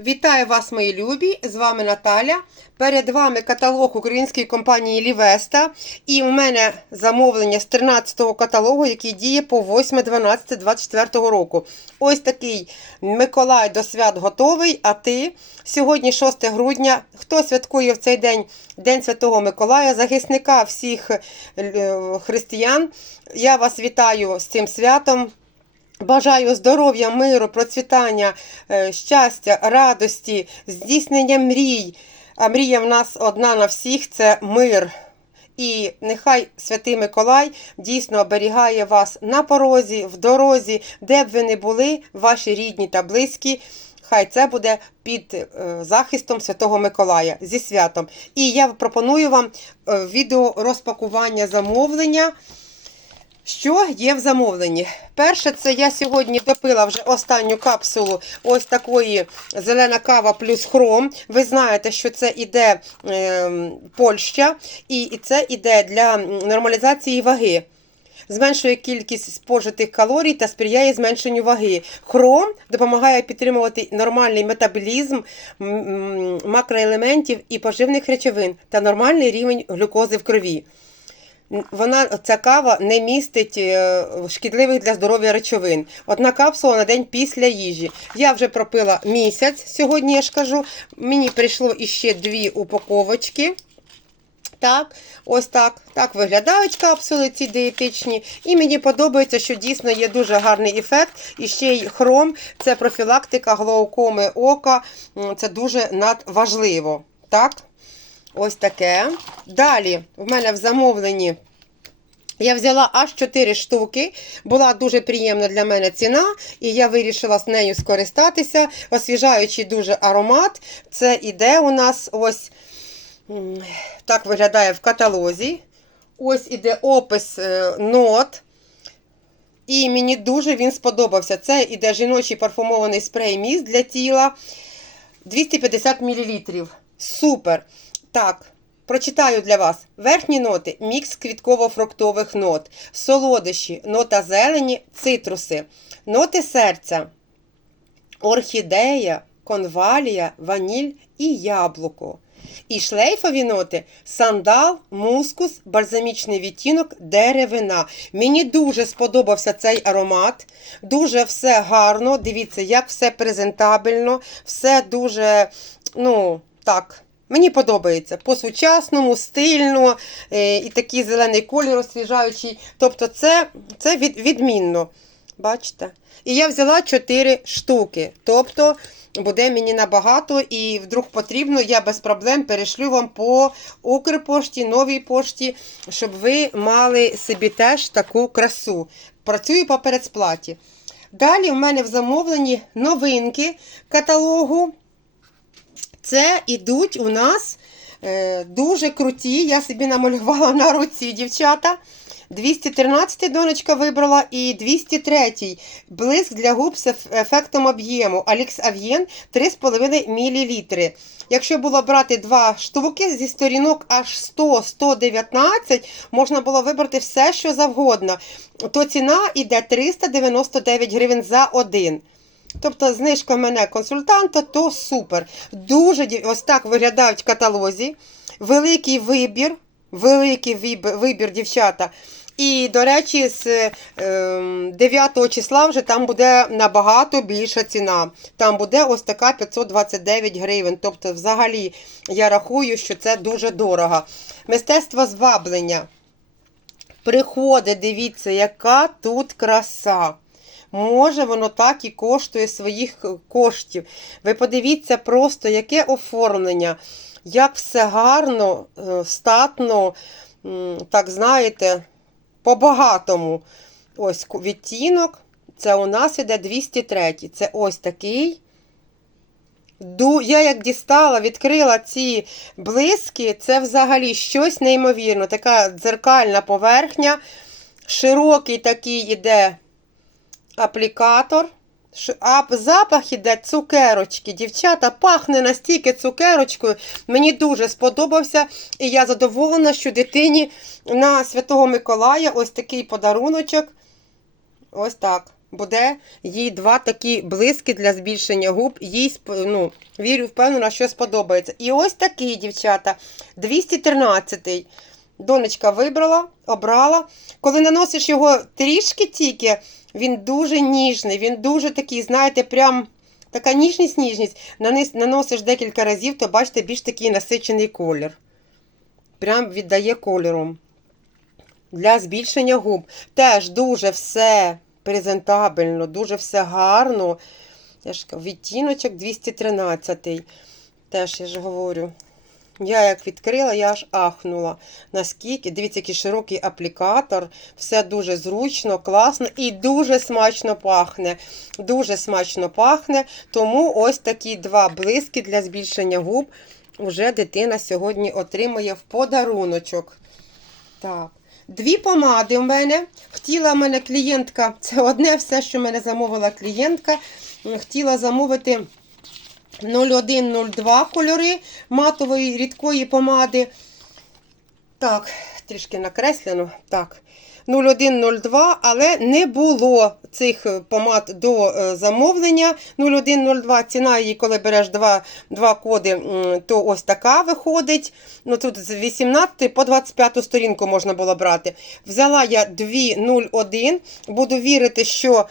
Вітаю вас, мої любі! З вами Наталя. Перед вами каталог української компанії Лівеста. І у мене замовлення з 13-го каталогу, який діє по 8.12.24 року. Ось такий Миколай до свят готовий. А ти сьогодні 6 грудня. Хто святкує в цей день День Святого Миколая, захисника всіх е, християн. Я вас вітаю з цим святом. Бажаю здоров'я, миру, процвітання, е, щастя, радості, здійснення мрій. А мрія в нас одна на всіх це мир. І нехай Святий Миколай дійсно оберігає вас на порозі, в дорозі, де б ви не були, ваші рідні та близькі. Хай це буде під е, захистом Святого Миколая зі святом. І я пропоную вам е, відео розпакування замовлення. Що є в замовленні? Перше, це я сьогодні допила вже останню капсулу ось такої зелена кава плюс хром. Ви знаєте, що це іде е, Польща, і, це іде для нормалізації ваги. Зменшує кількість спожитих калорій та сприяє зменшенню ваги. Хром допомагає підтримувати нормальний метаболізм макроелементів і поживних речовин та нормальний рівень глюкози в крові. Вона ця кава не містить е, шкідливих для здоров'я речовин. Одна капсула на день після їжі. Я вже пропила місяць. Сьогодні я ж кажу. Мені прийшло іще дві упаковочки. Так, ось так. Так виглядають капсули ці дієтичні. І мені подобається, що дійсно є дуже гарний ефект. І ще й хром це профілактика глаукоми ока. Це дуже надважливо. Так. Ось таке. Далі в мене в замовленні я взяла аж 4 штуки. Була дуже приємна для мене ціна, і я вирішила з нею скористатися. Освіжаючий дуже аромат. Це іде у нас ось так виглядає в каталозі. Ось іде опис е, нот. І мені дуже він сподобався. Це іде жіночий парфумований спрей міст для тіла 250 мл. Супер! Так, прочитаю для вас. Верхні ноти мікс квітково-фруктових нот, солодощі, нота зелені, цитруси, ноти серця, орхідея, конвалія, ваніль і яблуко. І шлейфові ноти сандал, мускус, бальзамічний відтінок, деревина. Мені дуже сподобався цей аромат. Дуже все гарно. Дивіться, як все презентабельно, все дуже, ну, так. Мені подобається по-сучасному, стильно е, і такий зелений колір освіжаючий. Тобто, це, це від, відмінно. Бачите? І я взяла 4 штуки. Тобто буде мені набагато, і вдруг потрібно, я без проблем перешлю вам по Укрпошті, новій пошті, щоб ви мали собі теж таку красу. Працюю по передсплаті. Далі в мене в замовленні новинки каталогу. Це ідуть у нас е, дуже круті. Я собі намалювала на руці, дівчата. 213 донечка вибрала і 203 блиск для губ з ефектом об'єму. Алікс Ав'єн 3,5 мл. Якщо було брати два штуки зі сторінок аж 100-119, можна було вибрати все, що завгодно. То ціна йде 399 гривень за один. Тобто знижка мене консультанта, то супер. Дуже ось так виглядають в каталозі. Великий вибір, великий вибір, дівчата. І, до речі, з е, 9 числа вже там буде набагато більша ціна. Там буде ось така 529 гривень. Тобто, взагалі, я рахую, що це дуже дорого. Мистецтво зваблення. Приходить, дивіться, яка тут краса. Може, воно так і коштує своїх коштів. Ви подивіться просто, яке оформлення, як все гарно, е, статно, так знаєте, по-багатому. Ось відтінок. Це у нас іде 203. Це ось такий. Я як дістала, відкрила ці блиски, це взагалі щось неймовірне. Така дзеркальна поверхня, широкий такий іде аплікатор. А запах іде цукерочки. Дівчата, пахне настільки цукерочкою. Мені дуже сподобався. І я задоволена, що дитині на Святого Миколая ось такий подаруночок. Ось так. буде їй два такі блиски для збільшення губ. Їй ну, вірю, впевнена, що сподобається. І ось такий, дівчата, 213-й. Донечка вибрала, обрала. Коли наносиш його трішки тільки, він дуже ніжний, він дуже такий, знаєте, прям така ніжність, ніжність. Наносиш декілька разів, то бачите, більш такий насичений колір. Прям віддає кольором. Для збільшення губ. Теж дуже все презентабельно, дуже все гарно. Я ж відтіночок 213. Теж я ж говорю. Я як відкрила, я аж ахнула. Наскільки, дивіться, який широкий аплікатор, все дуже зручно, класно і дуже смачно пахне. Дуже смачно пахне. Тому ось такі два блиски для збільшення губ вже дитина сьогодні отримує в подаруночок. Так. Дві помади в мене. Хотіла в мене клієнтка, це одне все, що мене замовила клієнтка. Хотіла замовити 0102 кольори матової рідкої помади. Так, трішки накреслено. Так. 0102, але не було цих е, помад до е, замовлення. 0102 ціна її, коли береш два, два коди, то ось така виходить. Ну Тут з 18 по 25 сторінку можна було брати. Взяла я 201, буду вірити, що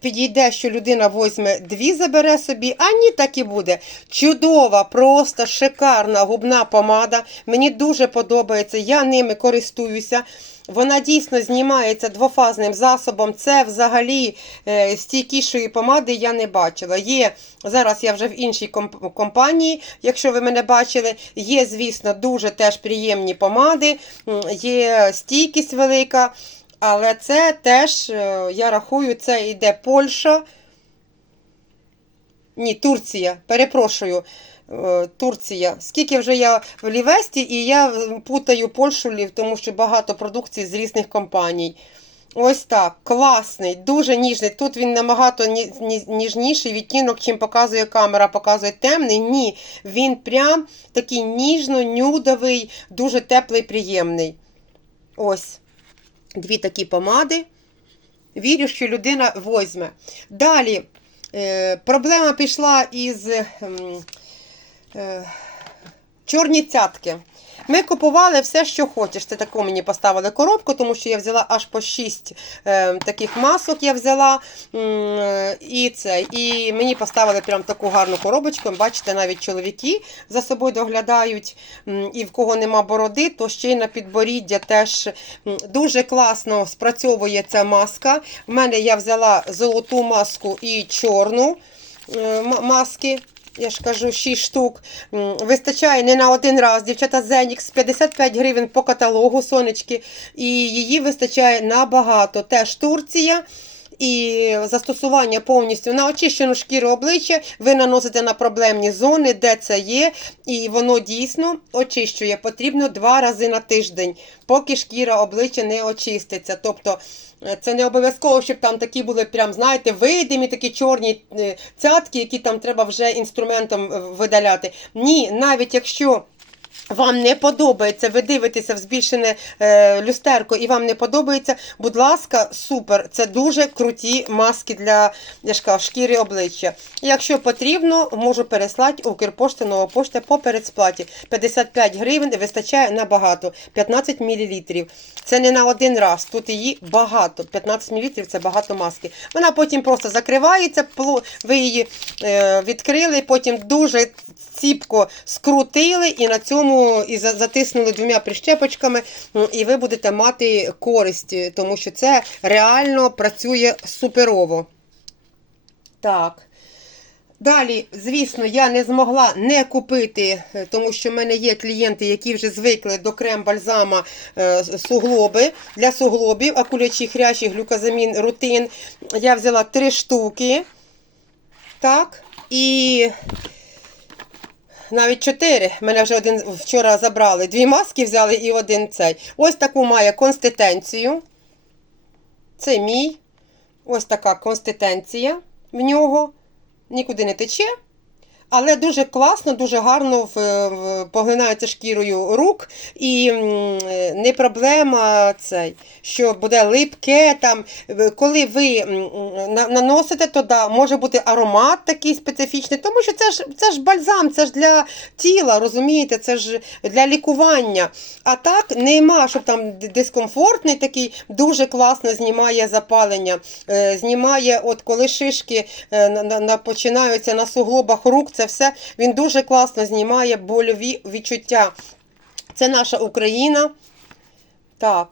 підійде, що людина возьме дві, забере собі, а ні, так і буде. Чудова, просто шикарна губна помада. Мені дуже подобається, я ними користуюся. Вона дійсно знімається двофазним засобом. Це взагалі е, стійкішої помади я не бачила. Є зараз я вже в іншій комп- компанії, якщо ви мене бачили, є, звісно, дуже теж приємні помади, є стійкість велика. Але це теж, е, я рахую, це йде Польща. Ні, Турція, перепрошую. е, Турція. Скільки вже я в Лівесті, і я путаю Польщу Лів, тому що багато продукції з різних компаній. Ось так, класний, дуже ніжний. Тут він набагато ні- ні- ніжніший відтінок, чим показує камера, показує темний. Ні, він прям такий ніжно-нюдовий, дуже теплий, приємний. Ось дві такі помади. Вірю, що людина возьме. Далі е, проблема пішла із ем, е, чорні цятки. Ми купували все, що хочеш. Це таку мені поставили коробку, тому що я взяла аж по 6 е, таких масок. Я взяла і це. І мені поставили прям таку гарну коробочку. Бачите, навіть чоловіки за собою доглядають. І в кого нема бороди, то ще й на підборіддя теж дуже класно спрацьовує ця маска. В мене я взяла золоту маску і чорну е, маски. Я ж кажу, 6 штук. Вистачає не на один раз. Дівчата Зенікс 55 гривень по каталогу сонечки. І її вистачає набагато. Теж Турція. І застосування повністю на очищену шкіру обличчя ви наносите на проблемні зони, де це є, і воно дійсно очищує. Потрібно два рази на тиждень, поки шкіра обличчя не очиститься. Тобто це не обов'язково, щоб там такі були, прям, знаєте, видимі такі чорні е, цятки, які там треба вже інструментом е, видаляти. Ні, навіть якщо. Вам не подобається, ви дивитеся в збільшене е, люстерко і вам не подобається, будь ласка, супер. Це дуже круті маски для я шкіри обличчя. Якщо потрібно, можу переслати Укрпошта, нова пошта по передсплаті. 55 гривень вистачає набагато, 15 мл. Це не на один раз, тут її багато. 15 мл це багато маски. Вона потім просто закривається, ви її е, відкрили, потім дуже ціпко скрутили і на цьому і затиснули двома прищепочками, і ви будете мати користь, тому що це реально працює суперово. Так. Далі, звісно, я не змогла не купити, е, тому що в мене є клієнти, які вже звикли до крем-бальзама е, суглоби для суглобів, акулячі хрящі, глюкозамін, рутин. Я взяла три штуки. Так. І навіть чотири. Мене вже один вчора забрали. Дві маски взяли і один цей. Ось таку має консистенцію. Це мій. Ось така консистенція в нього. Нікуди не тече. Але дуже класно, дуже гарно поглинається шкірою рук, і не проблема цей, що буде липке. Там, коли ви наносите, то да, може бути аромат такий специфічний, тому що це ж, це ж бальзам, це ж для тіла, розумієте, це ж для лікування. А так нема, щоб там дискомфортний такий, дуже класно знімає запалення, е, знімає, от коли шишки е, на, на, на- починаються на суглобах рук, це все він дуже класно знімає больові відчуття. Це наша Україна. Так.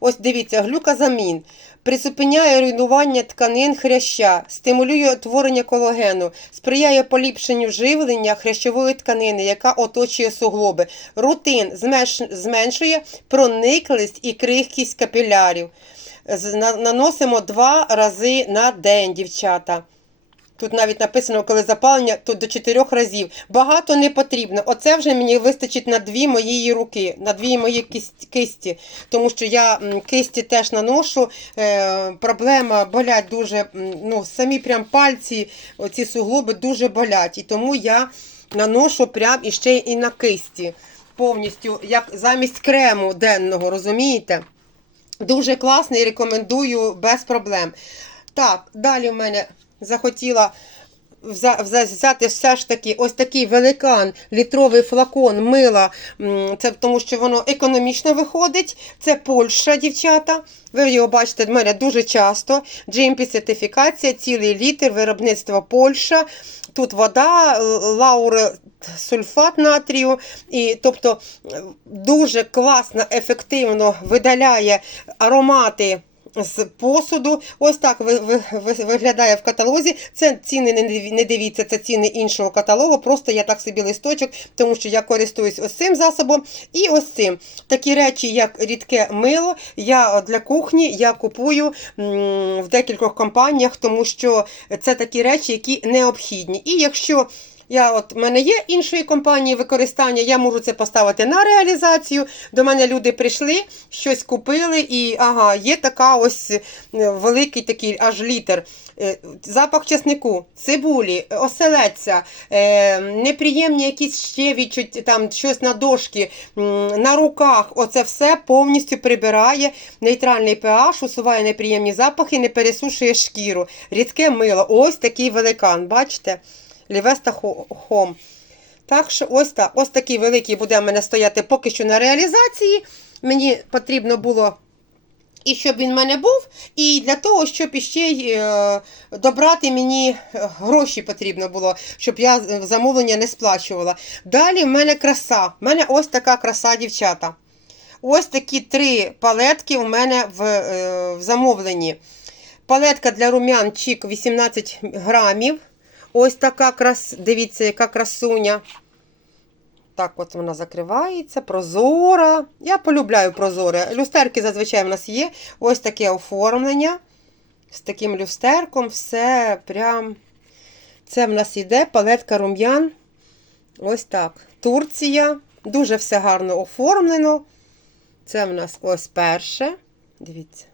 Ось дивіться, глюказамін. Призупиняє руйнування тканин хряща, стимулює утворення колагену, сприяє поліпшенню живлення хрящової тканини, яка оточує суглоби. Рутин зменшує прониклість і крихкість капілярів. Наносимо два рази на день, дівчата. Тут навіть написано, коли запалення, то до чотирьох разів. Багато не потрібно. Оце вже мені вистачить на дві мої руки, на дві мої кисті. Тому що я кисті теж наношу. Е, проблема болять дуже, ну, самі прям пальці, оці суглоби дуже болять. І тому я наношу прям іще і на кисті. Повністю, як замість крему денного, розумієте? Дуже класний, рекомендую без проблем. Так, далі в мене захотіла взяти все ж таки ось такий великан, літровий флакон мила. Це тому, що воно економічно виходить. Це Польща, дівчата. Ви його бачите в мене дуже часто. GMP сертифікація, цілий літр, виробництво Польща. Тут вода, л- лаури. Сульфат натрію, і тобто дуже класно, ефективно видаляє аромати з посуду. Ось так ви, ви, ви- виглядає в каталозі. Це ціни не дивіться, це ціни іншого каталогу. Просто я так собі листочок, тому що я користуюсь ось цим засобом і ось цим. Такі речі, як рідке мило, я для кухні я купую в декількох компаніях, тому що це такі речі, які необхідні. І якщо я от в мене є іншої компанії використання, я можу це поставити на реалізацію. До мене люди прийшли, щось купили, і ага, є така ось е, великий такий аж літр. Е, Запах чеснику, цибулі, е, неприємні якісь ще відчуття, там щось на дошки, на руках. Оце все повністю прибирає нейтральний pH, усуває неприємні запахи, не пересушує шкіру. Рідке мило. Ось такий великан, бачите? Лівеста Хом. Так що ось так, ось такий великий буде в мене стояти поки що на реалізації. Мені потрібно було. І щоб він в мене був, і для того, щоб іще е, добрати мені е, гроші потрібно було, щоб я замовлення не сплачувала. Далі в мене краса. В мене ось така краса, дівчата. Ось такі три палетки у мене в, е, в замовленні. Палетка для румян чік 18 грамів. Ось така крас, дивіться, яка красуня. Так от вона закривається, прозора. Я полюбляю прозоре. Люстерки зазвичай в нас є. Ось таке оформлення. З таким люстерком все прям. Це в нас іде палетка рум'ян. Ось так. Турція. Дуже все гарно оформлено. Це в нас ось перше. Дивіться.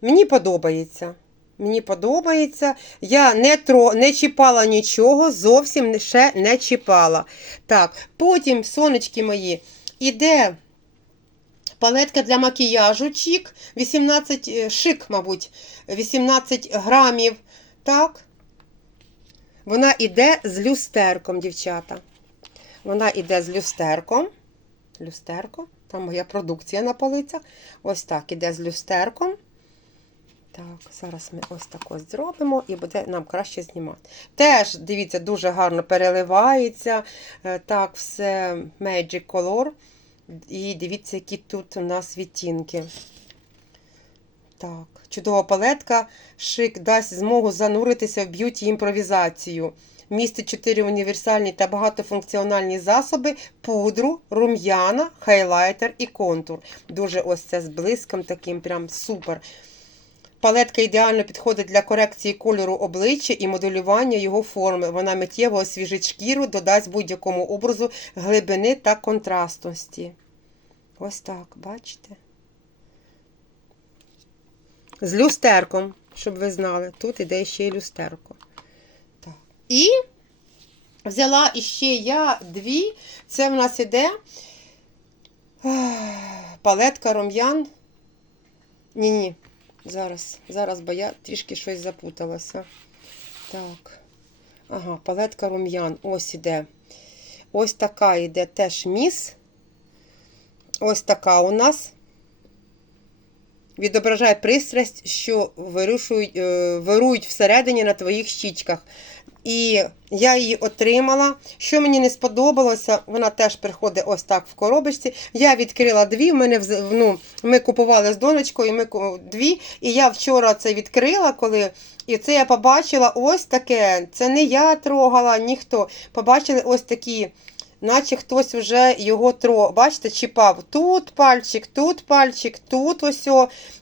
Мені подобається. Мені подобається. Я не тро, не чіпала нічого, зовсім ще не чіпала. Так, потім, сонечки мої, іде палетка для макіяжу чік, 18 е, шик, мабуть, 18 грамів. Так. Вона іде з люстерком, дівчата. Вона іде з люстерком. Люстерко. Там моя продукція на полицях. Ось так іде з люстерком. Так, зараз ми ось так ось зробимо і буде нам краще знімати. Теж, дивіться, дуже гарно переливається. Е, Так, все Magic Color. І дивіться, які тут у нас відтінки. Так, чудова палетка. Шик дасть змогу зануритися в б'юті імпровізацію. Містить чотири універсальні та багатофункціональні засоби: пудру, рум'яна, хайлайтер і контур. Дуже ось це з блиском таким, прям супер. Палетка ідеально підходить для корекції кольору обличчя і моделювання його форми. Вона миттєво освіжить шкіру, додасть будь-якому образу глибини та контрастності. Ось так, бачите? З люстерком, щоб ви знали. Тут іде ще й люстерко. Так. І взяла іще я дві. Це в нас іде палетка рум'ян. Ні-ні, зараз, зараз, бо я трішки щось запуталася. Так. Ага, палетка рум'ян. Ось іде. Ось така йде теж міс. Ось така у нас. Відображає пристрасть, що вирушують, е, вирують всередині на твоїх щічках. І я її отримала. Що мені не сподобалося, вона теж приходить ось так в коробочці. Я відкрила дві. Мене ну, ми купували з донечкою, ми дві. І я вчора це відкрила, коли. І це я побачила ось таке. Це не я трогала, ніхто. Побачили ось такі, наче хтось вже його тро. Бачите, чіпав тут пальчик, тут пальчик, тут ось.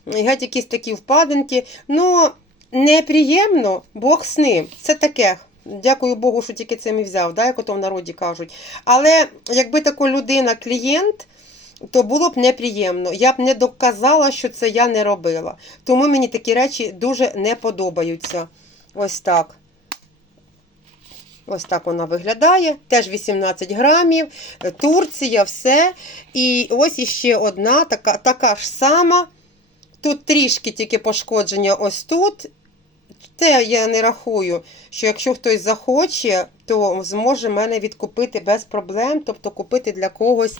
Геть якісь такі впадинки. Ну, неприємно, Бог з ним. Це таке. Дякую Богу, що тільки це мій взяв, да, як ото в народі кажуть. Але якби така людина, клієнт, то було б неприємно. Я б не доказала, що це я не робила. Тому мені такі речі дуже не подобаються. Ось так. Ось так вона виглядає. Теж 18 грамів. Турція, все. І ось іще одна, така, така ж сама. Тут трішки тільки пошкодження ось тут. Те я не рахую, що якщо хтось захоче, то зможе мене відкупити без проблем, тобто купити для когось.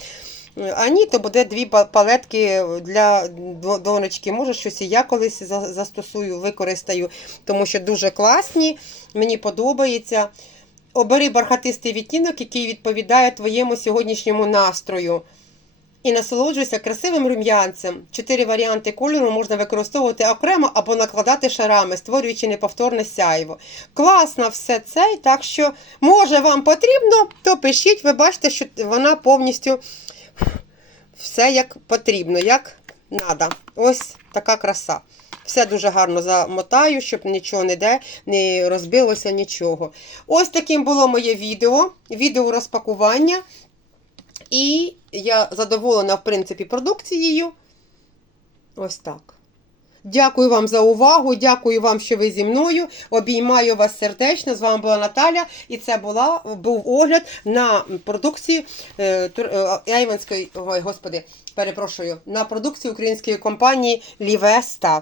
А ні, то буде дві палетки для до- донечки. Може, щось і я колись застосую, використаю, тому що дуже класні, мені подобається. Обери бархатистий відтінок, який відповідає твоєму сьогоднішньому настрою. І насолоджуйся красивим рум'янцем. Чотири варіанти кольору можна використовувати окремо або накладати шарами, створюючи неповторне сяйво. Класно все це, так що, може, вам потрібно, то пишіть, ви бачите, що вона повністю все як потрібно, як треба. Ось така краса. Все дуже гарно замотаю, щоб нічого не де, не розбилося нічого. Ось таким було моє відео, відео розпакування. І я задоволена, в принципі, продукцією. Ось так. Дякую вам за увагу. Дякую вам, що ви зі мною. Обіймаю вас сердечно. З вами була Наталя, і це була, був огляд на продукцію е, е, Айванської, ой, господи, перепрошую, на продукцію української компанії Лівеста.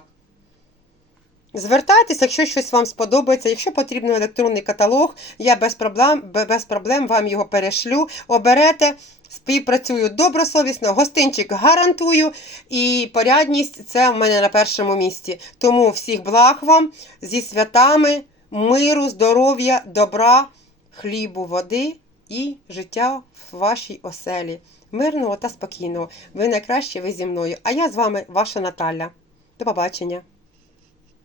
Звертайтеся, якщо щось вам сподобається. Якщо потрібен електронний каталог, я без проблем, без проблем вам його перешлю. Оберете, співпрацюю добросовісно, гостинчик гарантую, і порядність це в мене на першому місці. Тому всіх благ вам зі святами, миру, здоров'я, добра, хлібу, води і життя в вашій оселі. Мирного та спокійного. Ви найкраще, ви зі мною. А я з вами, ваша Наталя. До побачення.